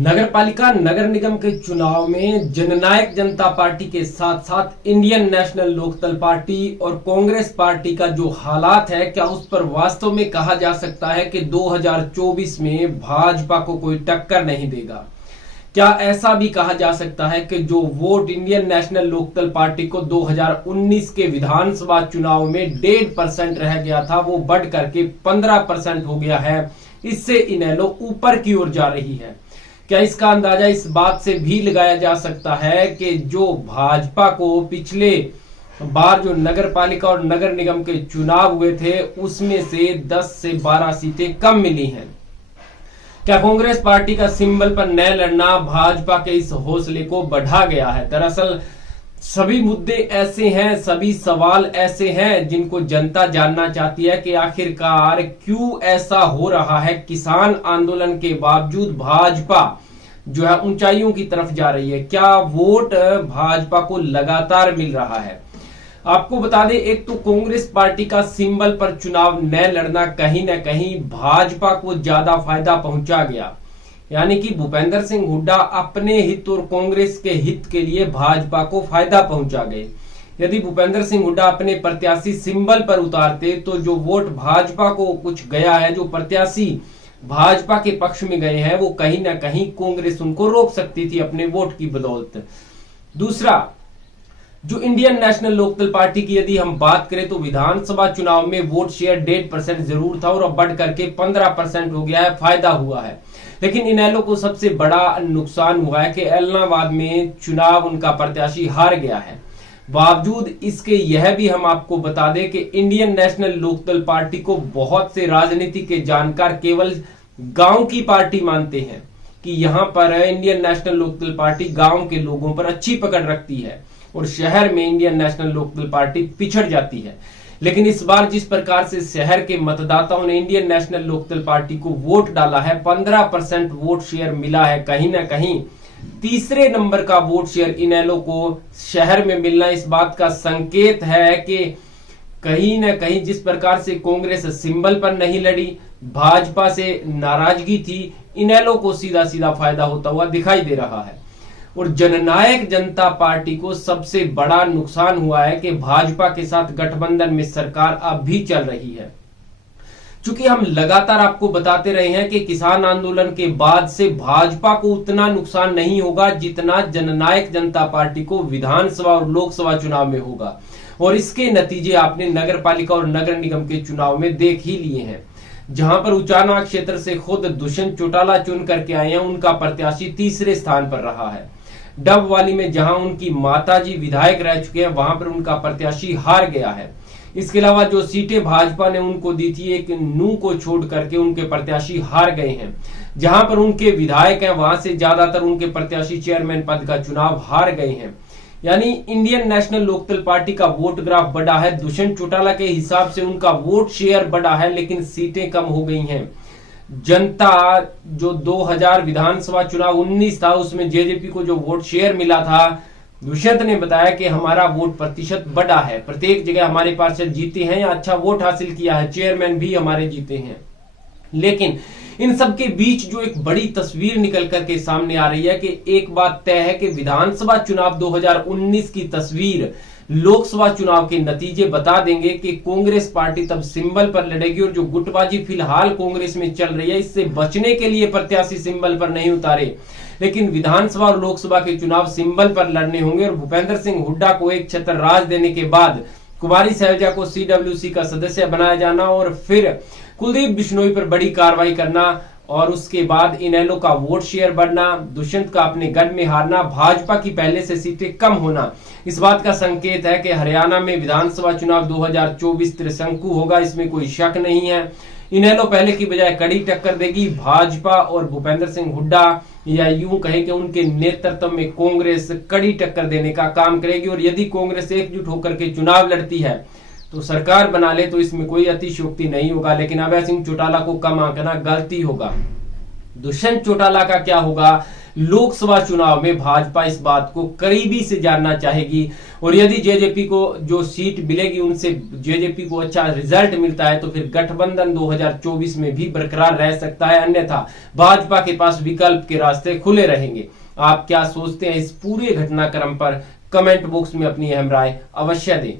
नगरपालिका नगर निगम के चुनाव में जननायक जनता पार्टी के साथ साथ इंडियन नेशनल लोकदल पार्टी और कांग्रेस पार्टी का जो हालात है, क्या उस पर वास्तव में कहा जा सकता है कि 2024 में भाजपा को कोई टक्कर नहीं देगा? क्या ऐसा भी कहा जा सकता है कि जो vote Indian National Lokdal party को 2019 के विधानसभा चुनाव में 1.5% रह गया था, वो बढ़ करके 15% हो गया है। इससे इनेलो ऊपर की ओर जा रही है। क्या इसका अंदाजा इस बात से भी लगाया जा सकता है कि जो भाजपा को पिछले बार जो नगर पालिका और नगर निगम के चुनाव हुए थे उसमें से 10 से 12 सीटें कम मिली हैं? क्या कांग्रेस पार्टी का सिंबल पर न लड़ना भाजपा के इस हौसले को बढ़ा गया है? दरअसल सभी मुद्दे ऐसे हैं, सभी सवाल ऐसे हैं जिनको जनता जानना चाहती है कि आखिरकार क्यों ऐसा हो रहा है। किसान आंदोलन के बावजूद भाजपा जो है ऊंचाइयों की तरफ जा रही है। क्या वोट भाजपा को लगातार मिल रहा है? आपको बता दें, एक तो कांग्रेस पार्टी का सिंबल पर चुनाव न लड़ना कहीं न कहीं भाजपा को ज्यादा फायदा पहुंचा गया, यानी कि भूपेंद्र सिंह हुड्डा अपने हित और कांग्रेस के हित के लिए भाजपा को फायदा पहुंचा गए। यदि भूपेंद्र सिंह हुड्डा अपने प्रत्याशी सिंबल पर उतारते तो जो वोट भाजपा को कुछ गया है, जो प्रत्याशी भाजपा के पक्ष में गए हैं, वो कहीं ना कहीं कांग्रेस उनको रोक सकती थी अपने वोट की बदौलत। दूसरा, जो इंडियन नेशनल लोकदल पार्टी की यदि हम बात करें तो विधानसभा चुनाव में वोट शेयर 1.5% जरूर था और अब बढ़ करके 15% हो गया है, फायदा हुआ है। लेकिन इनेलो को सबसे बड़ा नुकसान हुआ है कि एलनाबाद में चुनाव उनका प्रत्याशी हार गया है। बावजूद इसके यह भी हम आपको बता दें कि इंडियन नेशनल लोकदल पार्टी को बहुत से राजनीति के जानकार केवल गांव की पार्टी मानते हैं कि यहां पर इंडियन नेशनल लोकदल पार्टी गांव के लोगों पर अच्छी पकड़ रखती है और शहर में इंडियन नेशनल लोकदल पार्टी पिछड़ जाती है। लेकिन इस बार जिस प्रकार से शहर के मतदाताओं ने इंडियन नेशनल लोकदल पार्टी को वोट डाला है, 15% वोट शेयर मिला है। कहीं ना कहीं तीसरे नंबर का वोट शेयर इनेलो को शहर में मिलना इस बात का संकेत है कि कहीं ना कहीं जिस प्रकार से कांग्रेस सिंबल पर नहीं लड़ी, भाजपा से नाराजगी थी, इनेलो को सीधा सीधा फायदा होता हुआ दिखाई दे रहा है। और जननायक जनता पार्टी को सबसे बड़ा नुकसान हुआ है कि भाजपा के साथ गठबंधन में सरकार अब भी चल रही है। चूंकि हम लगातार आपको बताते रहे हैं कि किसान आंदोलन के बाद से भाजपा को उतना नुकसान नहीं होगा जितना जननायक जनता पार्टी को विधानसभा और लोकसभा चुनाव में होगा, और इसके नतीजे आपने नगर पालिका और नगर निगम के चुनाव में देख ही लिए हैं। जहां पर उचाना क्षेत्र से खुद दुष्यंत चौटाला चुन करके आए हैं, उनका प्रत्याशी तीसरे स्थान पर रहा है। डब वाली में जहां उनकी माताजी विधायक रह चुके हैं, वहां पर उनका प्रत्याशी हार गया है। इसके अलावा जो सीटें भाजपा ने उनको दी थी, एक नू को छोड़ करके उनके प्रत्याशी हार गए हैं। जहां पर उनके विधायक हैं, वहां से ज्यादातर उनके प्रत्याशी चेयरमैन पद का चुनाव हार गए हैं। यानी इंडियन नेशनल लोकदल पार्टी का वोट ग्राफ बढ़ा है, दुष्यंत चौटाला के हिसाब से उनका वोट शेयर बढ़ा है, लेकिन सीटें कम हो गई हैं। जनता जो 2000 विधानसभा चुनाव 19 था, उसमें जेजेपी को जो वोट शेयर मिला था, दुष्यंत ने बताया कि हमारा वोट प्रतिशत बढ़ा है, प्रत्येक जगह हमारे पार्षद जीते हैं या अच्छा वोट हासिल किया है, चेयरमैन भी हमारे जीते हैं। लेकिन इन सब के बीच जो एक बड़ी तस्वीर निकल करके सामने आ रही है कि एक बात तय है कि विधानसभा चुनाव 2019 की तस्वीर लोकसभा चुनाव के नतीजे बता देंगे कि कांग्रेस पार्टी तब सिंबल पर लड़ेगी, और जो गुटबाजी फिलहाल कांग्रेस में चल रही है, इससे बचने के लिए प्रत्याशी सिंबल पर नहीं उतारे, लेकिन विधानसभा और लोकसभा के चुनाव सिंबल पर लड़ने होंगे। और भूपेंद्र सिंह हुड्डा को एक छत्र राज देने के बाद कुमारी सैलजा को सीडब्ल्यूसी का सदस्य बनाया जाना और फिर कुलदीप बिश्नोई पर बड़ी कार्रवाई करना और उसके बाद इनेलो का वोट शेयर बढ़ना, दुष्यंत का अपने गढ़ में हारना, भाजपा की पहले से सीटें कम होना, इस बात का संकेत है कि हरियाणा में विधानसभा चुनाव 2024 त्रिशंकु होगा, इसमें कोई शक नहीं है। इनेलो पहले की बजाय कड़ी टक्कर देगी। भाजपा और भूपेंद्र सिंह हुड्डा, या यूं कहे कि उनके नेतृत्व में कांग्रेस कड़ी टक्कर देने का काम करेगी। और यदि कांग्रेस एकजुट होकर के चुनाव लड़ती है तो सरकार बना ले तो इसमें कोई अतिशयोक्ति नहीं होगा, लेकिन अभय सिंह चौटाला को कम आंकना गलती होगा। दुष्यंत चौटाला का क्या होगा, लोकसभा चुनाव में भाजपा इस बात को करीबी से जानना चाहेगी और यदि जेजेपी को जो सीट मिलेगी उनसे जेजेपी को अच्छा रिजल्ट मिलता है तो फिर गठबंधन 2024 में भी बरकरार रह सकता है, अन्यथा भाजपा के पास विकल्प के रास्ते खुले रहेंगे। आप क्या सोचते हैं इस पूरे घटनाक्रम पर? कमेंट बॉक्स में अपनी अहम राय अवश्य दें।